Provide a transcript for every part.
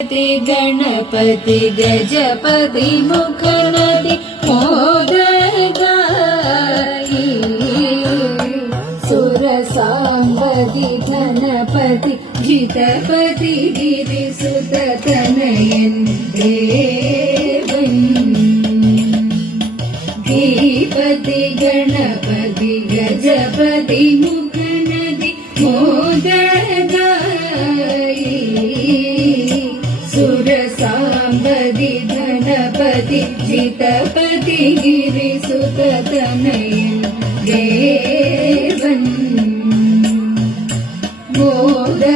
गणपति गजपति मुखनदि मोदगाई सुरसाम्बदि धनपति जितपति गिरिसुत तनयन् देवन् धीपति गणपति गजपति मुखनदि मोदगाई सुरसाम्बदि धनपति जितपति गिरिसुत तनयन् देवन्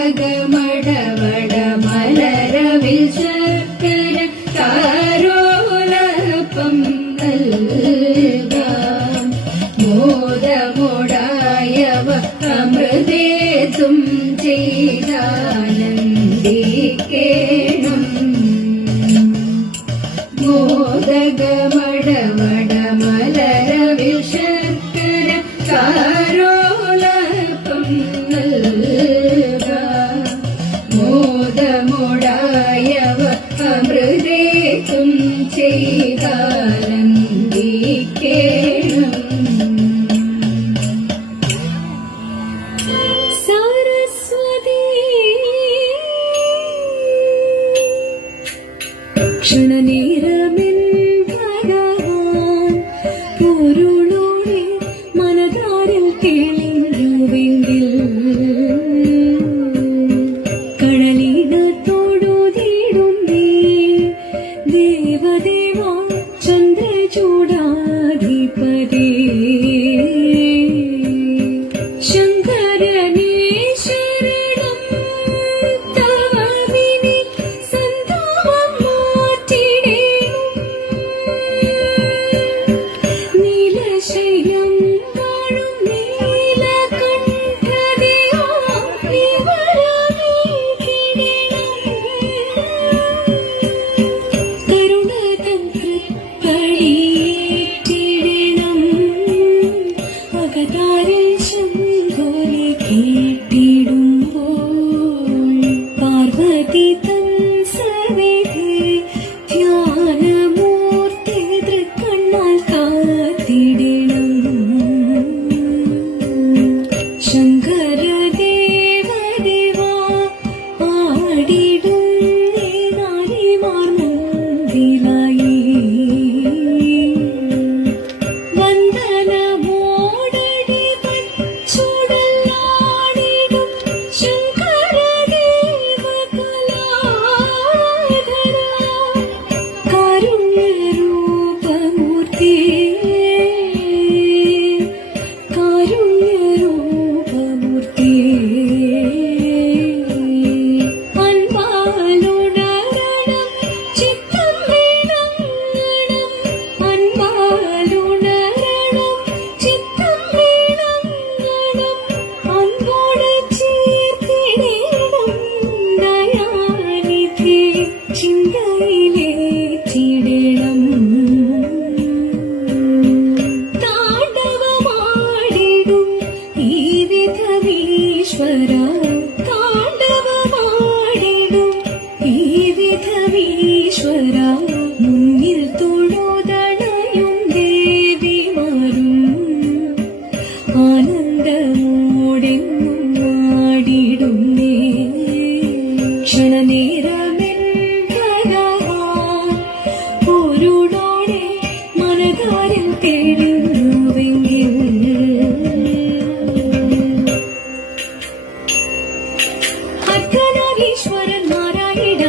मोदगमडवड मलरविल शर्कर तारोलपं നൽകാം മോദമോടായവ അമൃതേതും ചെയ്താനന്ദിക്കേണം മോദഗമടമട മലരവിൽ ശർക്കര താരോലപം നൽകാം മോദമോടായവ അമൃതേതും ചെയ്താനന്ദിക്കേണം ക്ഷണനേരമെൻ ഭഗവാൻ പൊരുളോടെ മനതാരിൽ തെളിഞ്ഞുവെങ്കിൽ കടലിടത്തോടുതീടുന്നേ ദേവദേവാ ചന്ദ്രചൂടാധിപതേ ശങ്കരനേ ശരണം തവവിനി സന്താപം നീലശൈലം കാണും നീലകണ്ഠദേവാ കരുണതൻ തൃപ്പടിയേറ്റിടണം അകതാരിൽ ശംഖോലി കേട്ടിടുമ്പോൾ പാർവതി തൻ സവിധി ധ്യാനമൂർത്തി തൃക്കണ്ണാൽ കാത്തിടണം ശങ്കരദേവദേവാ ആടിടുന്നേ നാരിമാർ മുൻപിലായി വന്ദനമോടടി പച്ചുടലാടിടും ശങ്കരദേവ കലാധര കാരുണ്യരൂപമൂർത്തി അൻപാലുണരണം ചിത്തം വീണങ്ങണം അൻപാലുണരണം ചിത്തം വീണങ്ങണം അൻപോട് ചേർത്തിടണം ദയാനിധി ചിന്തയിലേറ്റിടണം താണ്ഡവമാടിടും ഈ വിധവീശ്വര താണ്ഡവമാടിടും ഈ വിധവീശ്വര മുന്നിൽ തൊഴുതണയും ദേവിമാരും ആനന്ദമോടെന്നും ആടിടുന്നേ ക്ഷണനേരമെൻ ഭഗവാൻ പൊരുളോടെ മനതാരിൽ തെളിഞ്ഞുവെങ്കിൽ അർദ്ധനാരീശ്വരൻ നാരായണ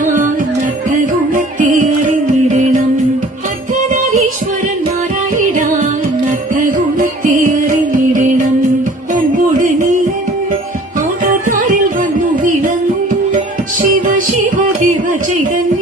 നർത്തഗുണത്തെ അറിഞ്ഞിടണം അർദ്ധനാരീശ്വരൻ നാരായണ നർത്തഗുണത്തെ അറിഞ്ഞിടണം അൻപോട് നീ ആകാതാരിൽ വന്നു വിളങ്ങും ശിവ ശിവ ദേവ ചൈതന്യ